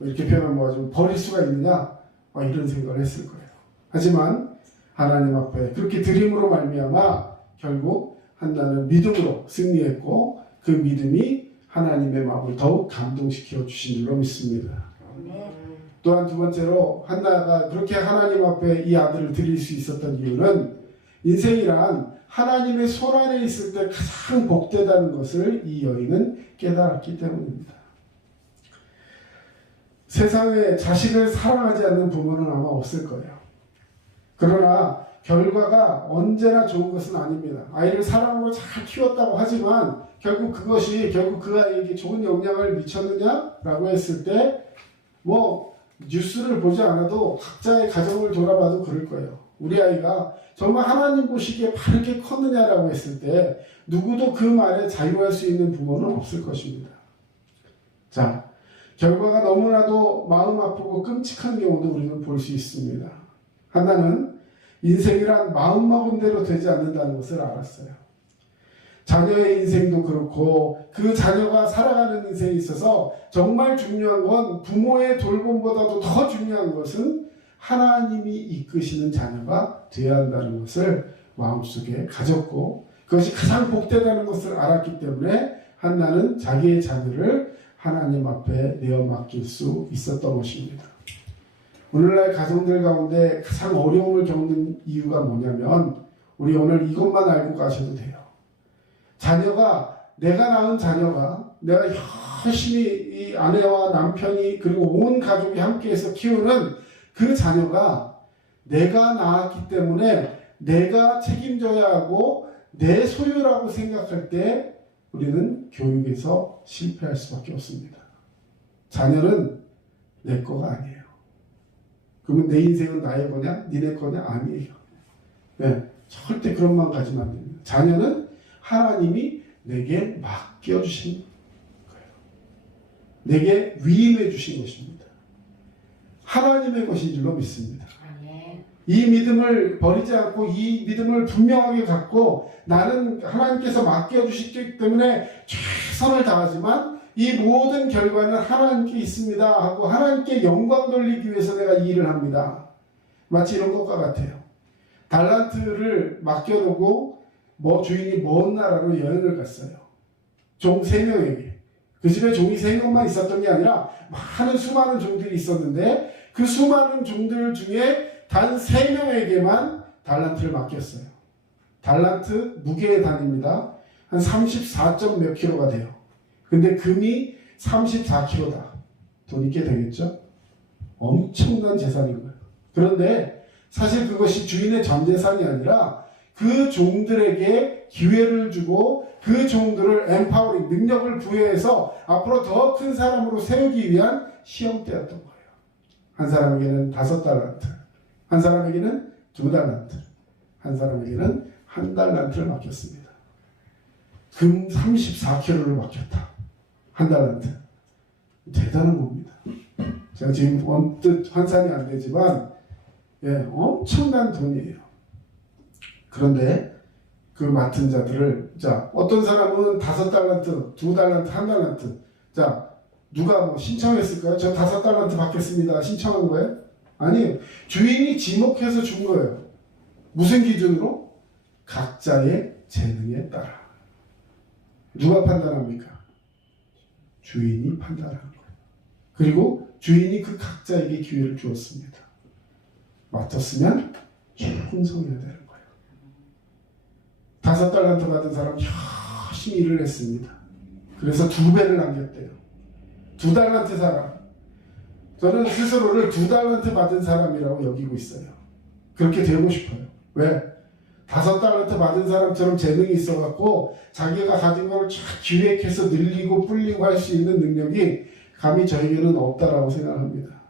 이렇게 표현하면 버릴 수가 있느냐? 이런 생각을 했을 거예요. 하지만 하나님 앞에 그렇게 드림으로 말미암아 결국 한나는 믿음으로 승리했고 그 믿음이 하나님의 마음을 더욱 감동시켜 주신 줄로 믿습니다. 또한 두 번째로 한나가 그렇게 하나님 앞에 이 아들을 드릴 수 있었던 이유는 인생이란 하나님의 손 안에 있을 때 가장 복되다는 것을 이 여인은 깨달았기 때문입니다. 세상에 자식을 사랑하지 않는 부모는 아마 없을 거예요. 그러나 결과가 언제나 좋은 것은 아닙니다. 아이를 사랑하고 잘 키웠다고 하지만 결국 그것이 그 아이에게 좋은 영향을 미쳤느냐라고 했을 때 뉴스를 보지 않아도 각자의 가정을 돌아봐도 그럴 거예요. 우리 아이가 정말 하나님 보시기에 바르게 컸느냐라고 했을 때 누구도 그 말에 자유할 수 있는 부모는 없을 것입니다. 자, 결과가 너무나도 마음 아프고 끔찍한 경우도 우리는 볼 수 있습니다. 한나는 인생이란 마음먹은 대로 되지 않는다는 것을 알았어요. 자녀의 인생도 그렇고 그 자녀가 살아가는 인생에 있어서 정말 중요한 건 부모의 돌봄보다도 더 중요한 것은 하나님이 이끄시는 자녀가 되어야 한다는 것을 마음속에 가졌고 그것이 가장 복되다는 것을 알았기 때문에 한나는 자기의 자녀를 하나님 앞에 내어 맡길 수 있었던 것입니다. 오늘날 가정들 가운데 가장 어려움을 겪는 이유가 뭐냐면 우리 오늘 이것만 알고 가셔도 돼요. 내가 낳은 자녀가 내가 열심히 이 아내와 남편이 그리고 온 가족이 함께해서 키우는 그 자녀가 내가 낳았기 때문에 내가 책임져야 하고 내 소유라고 생각할 때 우리는 교육에서 실패할 수밖에 없습니다. 자녀는 내 거가 아니에요. 그러면 내 인생은 나의 거냐? 니네 거냐? 아니에요. 네, 절대 그런 마음 가지면 안 됩니다. 자녀는 하나님이 내게 맡겨주신 거예요. 내게 위임해 주신 것입니다. 하나님의 것인 줄로 믿습니다. 이 믿음을 버리지 않고 이 믿음을 분명하게 갖고 나는 하나님께서 맡겨주셨기 때문에 최선을 다하지만 이 모든 결과는 하나님께 있습니다 하고 하나님께 영광 돌리기 위해서 내가 이 일을 합니다. 마치 이런 것과 같아요. 달란트를 맡겨놓고 주인이 먼 나라로 여행을 갔어요. 종 3명에게. 그 집에 종이 3명만 있었던 게 아니라 수많은 종들이 있었는데 그 수많은 종들 중에 단 3명에게만 달란트를 맡겼어요. 달란트 무게의 단위입니다. 한 34점 몇 킬로가 돼요. 근데 금이 34kg다. 돈 있게 되겠죠? 엄청난 재산인 거예요. 그런데 사실 그것이 주인의 전 재산이 아니라 그 종들에게 기회를 주고 그 종들을 엠파워링, 능력을 부여해서 앞으로 더 큰 사람으로 세우기 위한 시험대였던 거예요. 한 사람에게는 5달란트, 한 사람에게는 2달란트, 한 사람에게는 1달란트를 맡겼습니다. 금 34kg를 맡겼다. 1달란트. 대단한 겁니다. 제가 지금 언뜻 환산이 안 되지만 엄청난 돈이에요. 그런데 그 맡은 자들을 어떤 사람은 5달란트, 2달란트, 1달란트. 누가 신청했을까요? 저 5달란트 받겠습니다. 신청한 거예요? 아니에요. 주인이 지목해서 준 거예요. 무슨 기준으로? 각자의 재능에 따라. 누가 판단합니까? 주인이 판단하는 거예요. 그리고 주인이 그 각자에게 기회를 주었습니다. 맡았으면 충성해야 되는 거예요. 5달란트 받은 사람 열심히 일을 했습니다. 그래서 2배를 남겼대요. 2달란트 사람. 저는 스스로를 2달란트 받은 사람이라고 여기고 있어요. 그렇게 되고 싶어요. 왜? 5달란트 받은 사람처럼 재능이 있어갖고 자기가 가진 걸 쫙 기획해서 늘리고 불리고 할 수 있는 능력이 감히 저에게는 없다라고 생각합니다.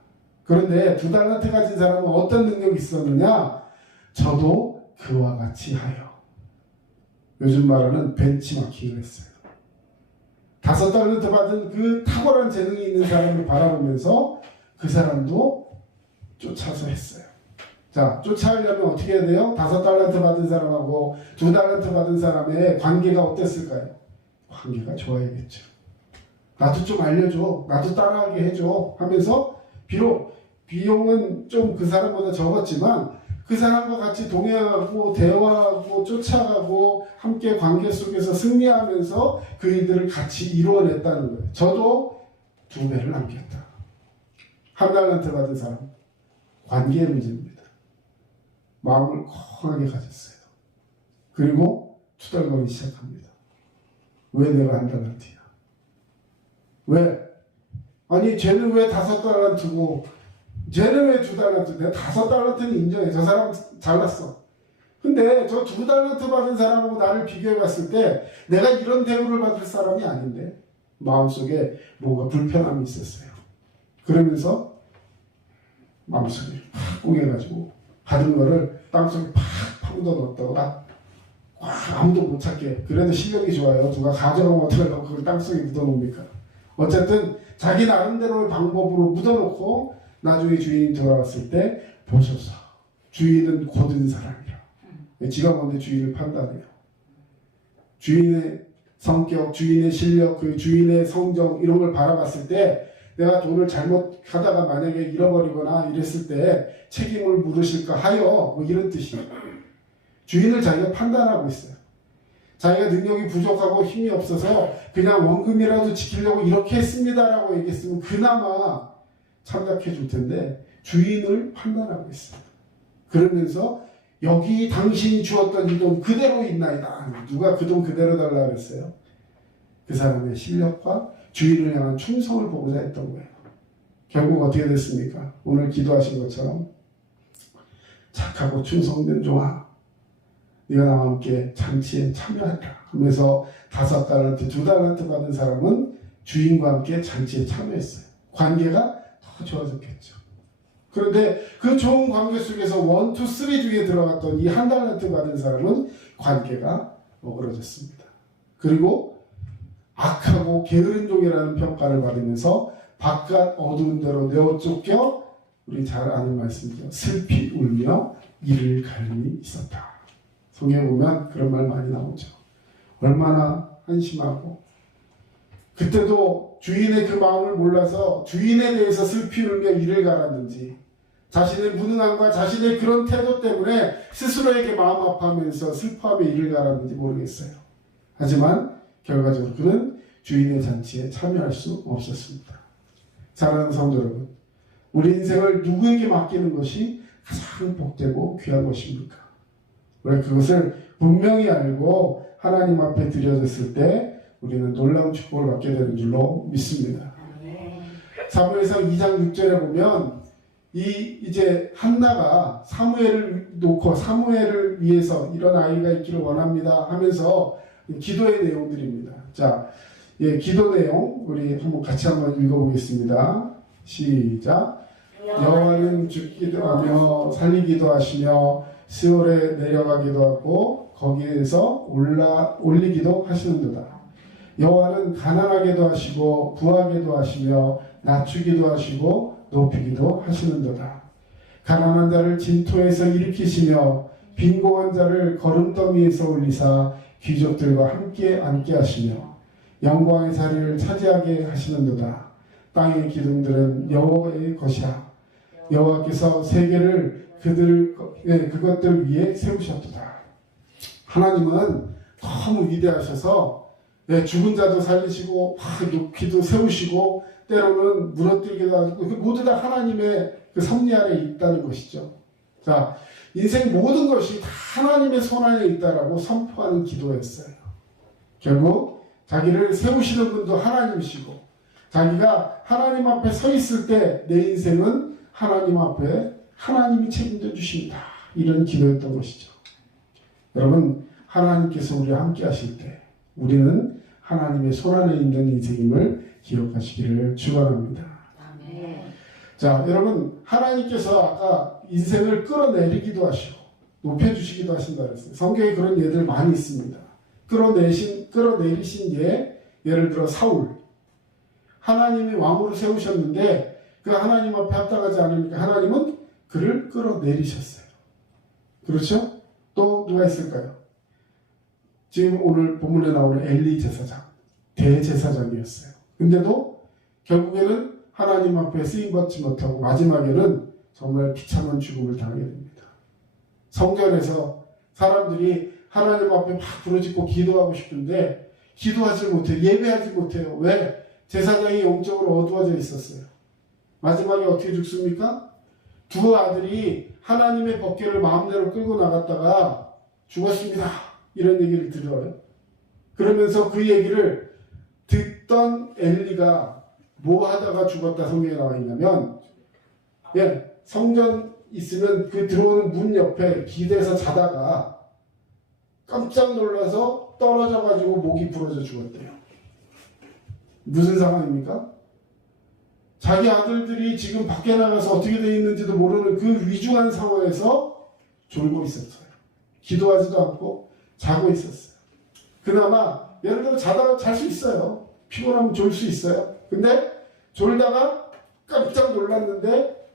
그런데 2달란트 가진 사람은 어떤 능력이 있었느냐? 저도 그와 같이 하여. 요즘 말하는 벤치마킹을 했어요. 5달란트 받은 그 탁월한 재능이 있는 사람을 바라보면서 그 사람도 쫓아서 했어요. 자, 쫓아가려면 어떻게 해야 돼요? 5달란트 받은 사람하고 2달란트 받은 사람의 관계가 어땠을까요? 관계가 좋아야겠죠. 나도 좀 알려줘. 나도 따라하게 해줘. 하면서 비록 비용은 좀 그 사람보다 적었지만 그 사람과 같이 동행하고 대화하고 쫓아가고 함께 관계 속에서 승리하면서 그 일들을 같이 이루어냈다는 거예요. 저도 2배를 남겼다. 1달란트 받은 사람, 관계의 문제입니다. 마음을 콩하게 가졌어요. 그리고 투덜거리기 시작합니다. 왜 내가 1달란트야? 왜? 아니 쟤는 왜 5달란트고 쟤는 왜 2달란트? 내가 5달란트는 인정해. 저 사람 잘났어. 근데 저 2달란트 받은 사람하고 나를 비교해 봤을 때 내가 이런 대우를 받을 사람이 아닌데 마음속에 뭔가 불편함이 있었어요. 그러면서 마음속에 팍 꽁해가지고 받은 거를 땅속에 팍 파묻어 넣었다가 아무도 못 찾게. 그래도 실력이 좋아요. 누가 가져가면 어떡하려고 그걸 땅속에 묻어놓습니까? 어쨌든 자기 나름대로의 방법으로 묻어놓고 나중에 주인이 돌아왔을 때 보셔서 주인은 고든 사람이야. 지가 뭔데 주인을 판단해요. 주인의 성격, 주인의 실력, 그 주인의 성정 이런 걸 바라봤을 때 내가 돈을 잘못하다가 만약에 잃어버리거나 이랬을 때 책임을 물으실까 하여 뭐 이런 뜻이에요. 주인을 자기가 판단하고 있어요. 자기가 능력이 부족하고 힘이 없어서 그냥 원금이라도 지키려고 이렇게 했습니다라고 얘기했으면 그나마 참작해 줄 텐데 주인을 판단하고 있어요. 그러면서 여기 당신이 주었던 이 돈 그대로 있나이다. 누가 그 돈 그대로 달라고 했어요? 그 사람의 실력과 주인을 향한 충성을 보고자 했던 거예요. 결국 어떻게 됐습니까? 오늘 기도하신 것처럼 착하고 충성된 종아 네가 나와 함께 잔치에 참여하라 하면서 5달란트, 2달란트 받은 사람은 주인과 함께 잔치에 참여했어요. 관계가 더 좋아졌겠죠. 그런데 그 좋은 관계 속에서 1, 2, 3 중에 들어갔던 이 1달란트 받은 사람은 관계가 어그러졌습니다. 그리고 악하고 게으른 종이라는 평가를 받으면서 바깥 어두운 데로 내어 쫓겨 우리 잘 아는 말씀이죠. 슬피 울며 이를 갈미 있었다. 성경에 보면 그런 말 많이 나오죠. 얼마나 한심하고 그때도 주인의 그 마음을 몰라서 주인에 대해서 슬피 울며 이를 갈았는지 자신의 무능함과 자신의 그런 태도 때문에 스스로에게 마음 아파하면서 슬퍼하며 이를 갈았는지 모르겠어요. 하지만 결과적으로 그는 주인의 잔치에 참여할 수 없었습니다. 사랑하는 성도 여러분, 우리 인생을 누구에게 맡기는 것이 가장 복되고 귀한 것입니까? 우리 그것을 분명히 알고 하나님 앞에 드려졌을 때 우리는 놀라운 축복을 받게 되는 줄로 믿습니다. 사무엘상 2장 6절에 보면 이제 한나가 사무엘을 놓고 사무엘을 위해서 이런 아이가 있기를 원합니다 하면서 기도의 내용들입니다. 자, 기도 내용 우리 같이 한번 읽어보겠습니다. 시작. 여호와는 죽기도 하며 살리기도 하시며 시올에 내려가기도 하고 거기에서 올리기도 하시는도다. 여호와는 가난하게도 하시고 부하게도 하시며 낮추기도 하시고 높이기도 하시는도다. 가난한 자를 진토에서 일으키시며 빈곤한 자를 거름더미에서 올리사 귀족들과 함께 앉게 하시며 영광의 자리를 차지하게 하시는도다. 땅의 기둥들은 여호와의 것이라. 여호와께서 세계를 그것들 위에 세우셨도다. 하나님은 너무 위대하셔서 예, 죽은 자도 살리시고 높이도 세우시고 때로는 무너뜨리기도 하고 그 모두 다 하나님의 그 섭리 안에 있다는 것이죠. 자, 인생 모든 것이 다 하나님의 손 안에 있다라고 선포하는 기도였어요. 결국 자기를 세우시는 분도 하나님이시고 자기가 하나님 앞에 서 있을 때 내 인생은 하나님 앞에 하나님이 책임져 주십니다. 이런 기도였던 것이죠. 여러분, 하나님께서 우리와 함께 하실 때 우리는 하나님의 손 안에 있는 인생임을 기억하시기를 축원합니다. 아멘. 자, 여러분, 하나님께서 아까 인생을 끌어내리기도 하시고 높여주시기도 하신다 그랬어요. 성경에 그런 예들 많이 있습니다. 끌어내리신 예, 예를 들어 사울. 하나님이 왕으로 세우셨는데 그 하나님 앞에 합당하지 않으니까 하나님은 그를 끌어내리셨어요. 그렇죠? 또 누가 있을까요? 지금 오늘 본문에 나오는 엘리 제사장, 대제사장이었어요. 근데도 결국에는 하나님 앞에 쓰임받지 못하고 마지막에는 정말 비참한 죽음을 당하게 됩니다. 성전에서 사람들이 하나님 앞에 막 부르짖고 기도하고 싶은데 기도하지 못해요. 예배하지 못해요. 왜? 제사장이 영적으로 어두워져 있었어요. 마지막에 어떻게 죽습니까? 두 아들이 하나님의 법궤를 마음대로 끌고 나갔다가 죽었습니다. 이런 얘기를 들어요. 그러면서 그 얘기를 듣던 엘리가 뭐 하다가 죽었다 성경에 나와 있냐면, 예, 성전 있으면 그 들어오는 문 옆에 기대서 자다가 깜짝 놀라서 떨어져가지고 목이 부러져 죽었대요. 무슨 상황입니까? 자기 아들들이 지금 밖에 나가서 어떻게 되어 있는지도 모르는 그 위중한 상황에서 졸고 있었어요. 기도하지도 않고 자고 있었어요. 그나마 예를 들어 자다가 잘 수 있어요. 피곤하면 졸 수 있어요. 근데 졸다가 깜짝 놀랐는데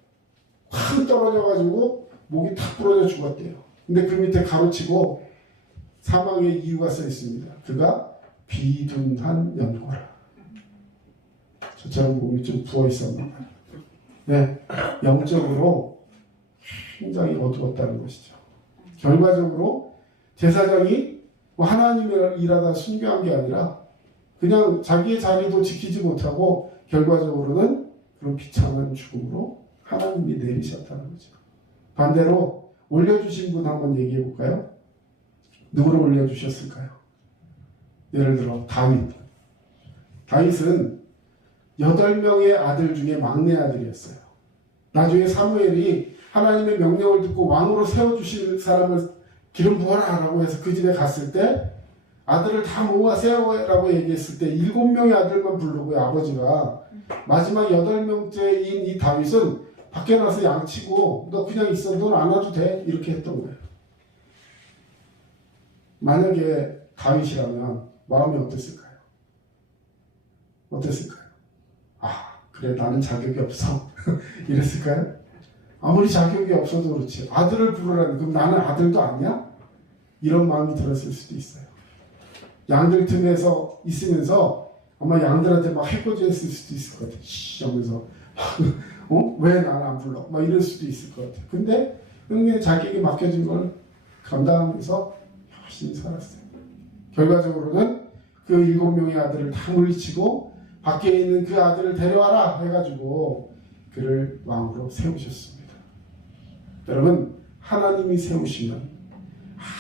확 떨어져가지고 목이 탁 부러져 죽었대요. 근데 그 밑에 가로치고 사망의 이유가 써 있습니다. 그가 비둔한 연고라. 저처럼 몸이 좀 부어 있었나 봐요. 네, 영적으로 굉장히 어두웠다는 것이죠. 결과적으로 제사장이 하나님을 일하다 순교한 게 아니라 그냥 자기의 자리도 지키지 못하고 결과적으로는 그런 비참한 죽음으로 하나님이 내리셨다는 거죠. 반대로 올려주신 분 한번 얘기해 볼까요? 누구를 올려주셨을까요? 예를 들어 다윗. 다윗은 8명의 아들 중에 막내 아들이었어요. 나중에 사무엘이 하나님의 명령을 듣고 왕으로 세워주실 사람을 기름 부어라 라고 해서 그 집에 갔을 때 아들을 다 모아 세워라고 얘기했을 때 7명의 아들만 부르고 아버지가 마지막 8명째인 이 다윗은 밖에 나서 양치고 너 그냥 있어, 넌 안 와도 돼 이렇게 했던 거예요. 만약에 다윗이라면 마음이 어땠을까요? 어땠을까요? 아, 그래 나는 자격이 없어 이랬을까요? 아무리 자격이 없어도 그렇지 아들을 부르라니 그럼 나는 아들도 아니야? 이런 마음이 들었을 수도 있어요. 양들 틈에서 있으면서 아마 양들한테 막 해코지했을 수도 있을 것 같아요. 씨 하면서 왜 나는 안 불러? 막 이럴 수도 있을 것 같아요. 근데 그게 자기에게 맡겨진 걸 감당하면서 열심히 살았어요. 결과적으로는 그 7명의 아들을 다 물리치고 밖에 있는 그 아들을 데려와라 해가지고 그를 왕으로 세우셨습니다. 여러분, 하나님이 세우시면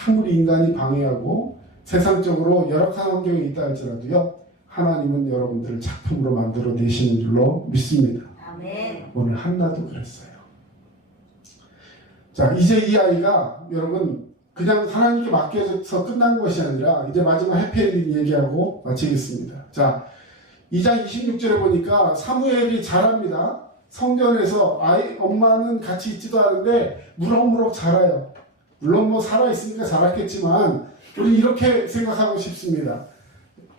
아무리 인간이 방해하고 세상적으로 열악한 환경에 있다 할지라도요, 하나님은 여러분들을 작품으로 만들어 내시는 줄로 믿습니다. 아멘. 오늘 한나도 그랬어요. 자, 이제 이 아이가 여러분 그냥 하나님께 맡겨서 끝난 것이 아니라 이제 마지막 해피엔딩 얘기하고 마치겠습니다. 자, 2장 26절에 보니까 사무엘이 자랍니다. 성전에서 엄마는 같이 있지도 않은데 무럭무럭 자라요. 물론 뭐 살아있으니까 자랐겠지만 우리 이렇게 생각하고 싶습니다.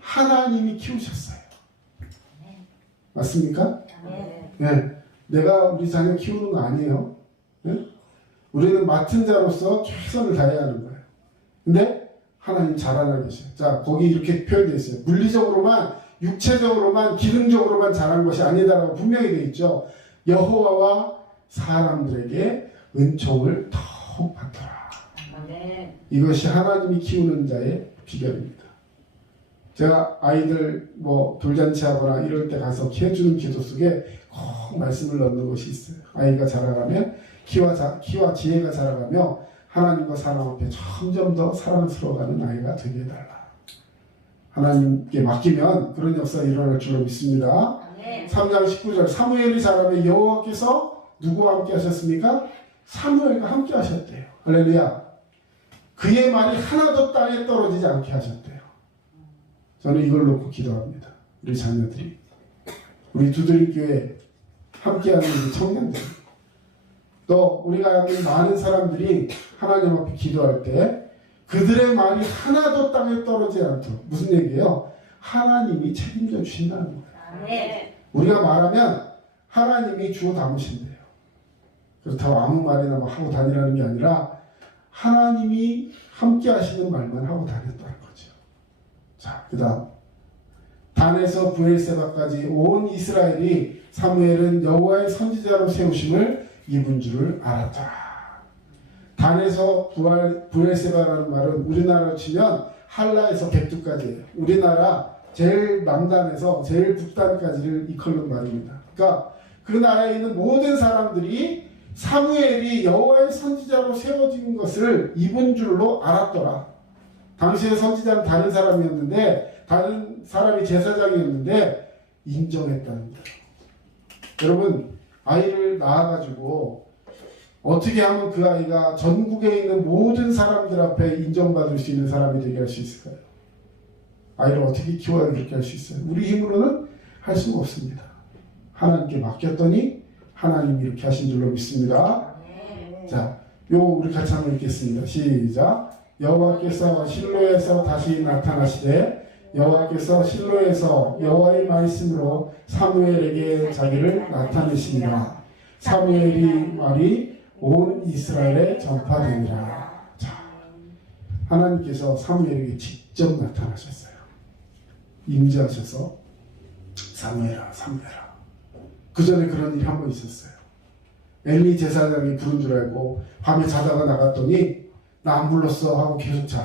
하나님이 키우셨어요. 맞습니까? 아멘. 네. 내가 우리 자녀 키우는 거 아니에요. 네? 우리는 맡은 자로서 최선을 다해야 하는 거예요. 근데 하나님 잘 알아 계셔요. 자, 거기 이렇게 표현되어 있어요. 물리적으로만, 육체적으로만, 기능적으로만 자란 것이 아니다라고 분명히 되어 있죠. 여호와와 사람들에게 은총을 더욱 받더라. 아멘. 이것이 하나님이 키우는 자의 비결입니다. 제가 아이들 뭐 돌잔치하거나 이럴 때 가서 해주는 기도 속에 꼭 말씀을 넣는 것이 있어요. 아이가 자라가면 키와 지혜가 자라가며 하나님과 사람 앞에 점점 더 사랑스러워가는 아이가 되게 해달라. 하나님께 맡기면 그런 역사가 일어날 줄로 믿습니다. 아멘. 3장 19절 사무엘이 자라며 여호와께서 누구와 함께 하셨습니까? 사무엘과 함께 하셨대요. 할렐루야. 그의 말이 하나도 땅에 떨어지지 않게 하셨대요. 저는 이걸 놓고 기도합니다. 우리 자녀들이, 우리 두드림교회 함께하는 우리 청년들, 또 우리가 아는 많은 사람들이 하나님 앞에 기도할 때 그들의 말이 하나도 땅에 떨어지지 않도록, 무슨 얘기예요? 하나님이 책임져 주신다는 거예요. 아멘. 우리가 말하면 하나님이 주워 담으신대요. 그렇다고 아무 말이나 막 하고 다니라는 게 아니라 하나님이 함께 하시는 말만 하고 다녔다는 거죠. 자, 그 다음 단에서 부엘세바까지 온 이스라엘이 사무엘은 여호와의 선지자로 세우심을 입은 줄을 알았더라. 단에서 부엘세바라는 말은 우리나라로 치면 한라에서 백두까지예요. 우리나라 제일 남단에서 제일 북단까지를 이끌는 말입니다. 그러니까 그 나라에 있는 모든 사람들이 사무엘이 여호와의 선지자로 세워진 것을 입은 줄로 알았더라. 당시의 선지자는 다른 사람이었는데, 다른 사람이 제사장이었는데 인정했다는 거예요. 여러분, 아이를 낳아가지고 어떻게 하면 그 아이가 전국에 있는 모든 사람들 앞에 인정받을 수 있는 사람이 되게 할 수 있을까요? 아이를 어떻게 키워야 그렇게 할 수 있어요? 우리 힘으로는 할 수가 없습니다. 하나님께 맡겼더니 하나님이 이렇게 하신 줄로 믿습니다. 자, 우리 같이 한번 읽겠습니다. 시작. 여호와께서 실로에서 다시 나타나시되 여호와께서 실로에서 여호와의 말씀으로 사무엘에게 자기를 나타내시니라. 사무엘이 말이 온 이스라엘에 전파되니라. 자, 하나님께서 사무엘에게 직접 나타나셨어요. 임재하셔서 사무엘아, 사무엘아. 그 전에 그런 일이 한 번 있었어요. 엘리 제사장이 부른 줄 알고 밤에 자다가 나갔더니 나 안 불렀어 하고 계속 자.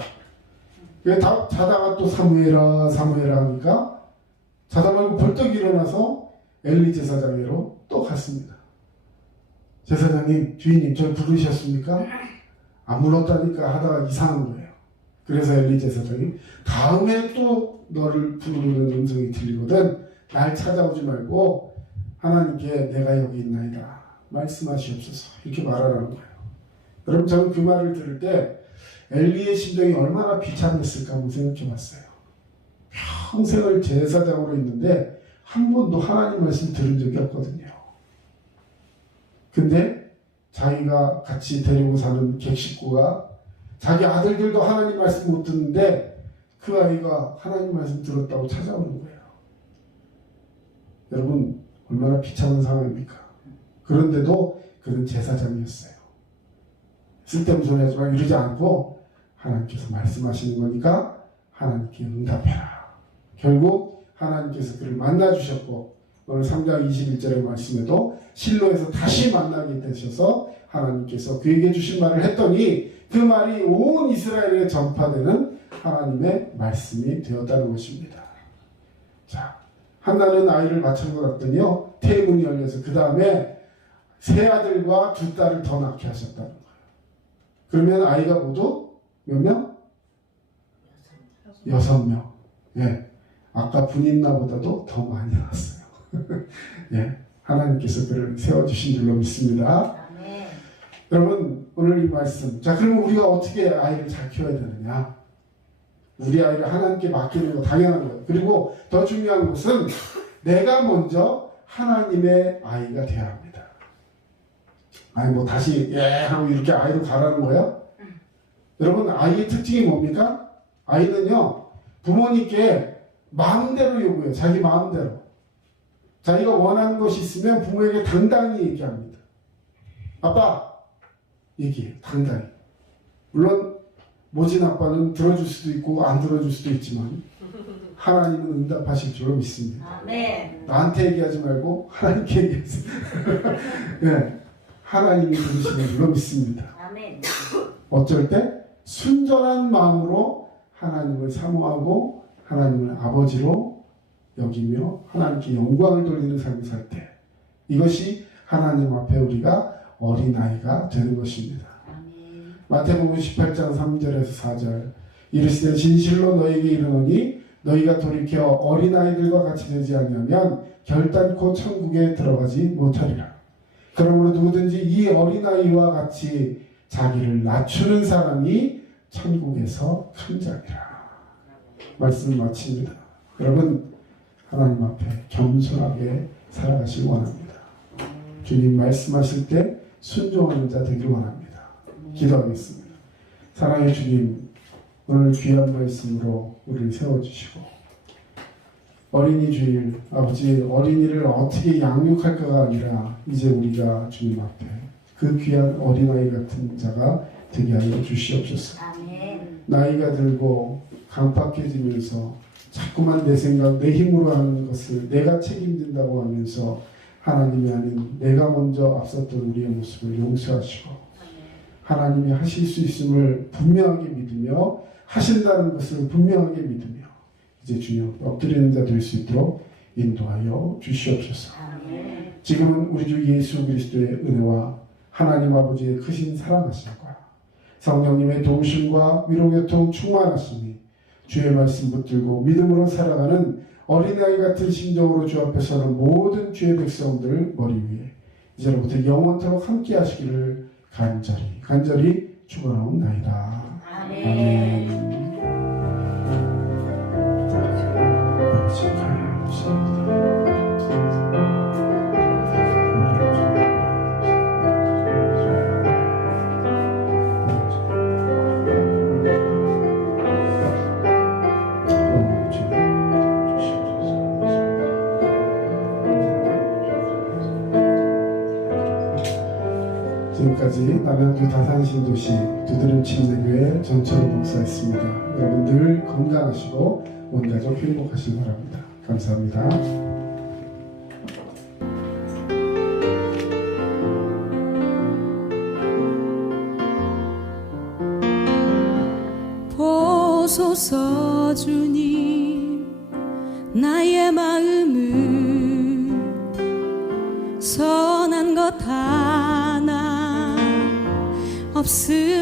자다가 또 사무엘아, 사무엘아 하니까 자다 말고 벌떡 일어나서 엘리 제사장으로 또 갔습니다. 제사장님, 주인님, 저 부르셨습니까? 안 불렀다니까 하다가 이상한 거예요. 그래서 엘리 제사장이 다음에 또 너를 부르는 음성이 들리거든 날 찾아오지 말고 하나님께 내가 여기 있나이다 말씀하시옵소서 이렇게 말하라는 거예요. 여러분, 저는 그 말을 들을 때 엘리의 심정이 얼마나 비참했을까 한번 생각해 봤어요. 평생을 제사장으로 있는데 한 번도 하나님 말씀 들은 적이 없거든요. 근데 자기가 같이 데리고 사는 객식구가 자기 아들들도 하나님 말씀 못 듣는데 그 아이가 하나님 말씀 들었다고 찾아오는 거예요. 여러분, 얼마나 비참한 상황입니까? 그런데도 그는 제사장이었어요. 쓸데없는 소리 하지 마 이러지 않고 하나님께서 말씀하시는 거니까 하나님께 응답해라. 결국 하나님께서 그를 만나주셨고 오늘 3장 21절의 말씀에도 실로에서 다시 만나게 되셔서 하나님께서 그에게 주신 말을 했더니 그 말이 온 이스라엘에 전파되는 하나님의 말씀이 되었다는 것입니다. 자, 한나는 아이를 낳은 것 같더니요 태문이 열려서 그 다음에 세 아들과 두 딸을 더 낳게 하셨다는 거예요. 그러면 아이가 모두 몇 명? 6명. 예, 아까 분인나보다도 더 많이 낳았어요. 예, 하나님께서 그를 세워주신 줄로 믿습니다. 아멘. 여러분, 오늘 이 말씀. 자, 그러면 우리가 어떻게 아이를 잘 키워야 되느냐? 우리 아이를 하나님께 맡기는 거 당연한 거예요. 그리고 더 중요한 것은 내가 먼저 하나님의 아이가 되어야 합니다. 아니 뭐 다시 하고 이렇게 아이로 가라는 거예요? 여러분, 아이의 특징이 뭡니까? 아이는요 부모님께 마음대로 요구해요. 자기 마음대로. 자기가 원하는 것이 있으면 부모에게 당당히 얘기합니다. 아빠 얘기해요. 당당히. 물론 모진 아빠는 들어줄 수도 있고 안 들어줄 수도 있지만 하나님은 응답하실 줄로 믿습니다. 아멘. 나한테 얘기하지 말고 하나님께 얘기하세요. 네, 하나님이 들으시는 줄로 믿습니다. 아멘. 어쩔 때 순전한 마음으로 하나님을 사모하고 하나님을 아버지로 여기며 하나님께 영광을 돌리는 삶을 살 때 이것이 하나님 앞에 우리가 어린아이가 되는 것입니다. 아멘. 마태복음 18장 3절에서 4절 이르시되 진실로 너희에게 이르노니 너희가 돌이켜 어린아이들과 같이 되지 않으면 결단코 천국에 들어가지 못하리라. 그러므로 누구든지 이 어린아이와 같이 자기를 낮추는 사람이 천국에서 큰 자니라. 말씀을 마칩니다. 여러분 하나님 앞에 겸손하게 살아가시기 원합니다. 주님 말씀하실 때 순종하는 자 되길 원합니다. 기도하겠습니다. 사랑의 주님, 오늘 귀한 말씀으로 우리를 세워주시고 어린이 주일, 아버지 어린이를 어떻게 양육할까가 아니라 이제 우리가 주님 앞에 그 귀한 어린아이 같은 자가 되게 하여 주시옵소서. 아멘. 나이가 들고 강팍해지면서 자꾸만 내 생각, 내 힘으로 하는 것을 내가 책임진다고 하면서 하나님이 아닌 내가 먼저 앞섰던 우리의 모습을 용서하시고 하나님이 하실 수 있음을 분명하게 믿으며 하신다는 것을 분명하게 믿으며 이제 주님 엎드리는 자 될 수 있도록 인도하여 주시옵소서. 아멘. 지금은 우리 주 예수 그리스도의 은혜와 하나님 아버지의 크신 사랑하심과 성령님의 도우심과 위로교통 충만하심이 주의 말씀 붙들고 믿음으로 살아가는 어린아이 같은 심정으로 주 앞에 서는 모든 주의 백성들 머리 위에 이제로부터 영원토록 함께 하시기를 간절히 축원하옵나이다. 아멘. 지금까지 남양주 다산신도시 두드림 침례교회 전철호 목사였습니다. 여러분 늘 건강하시고 온 가족 행복하시기 바랍니다. 감사합니다. 보소서 주님 나의 마음을 선한 것 하나 없으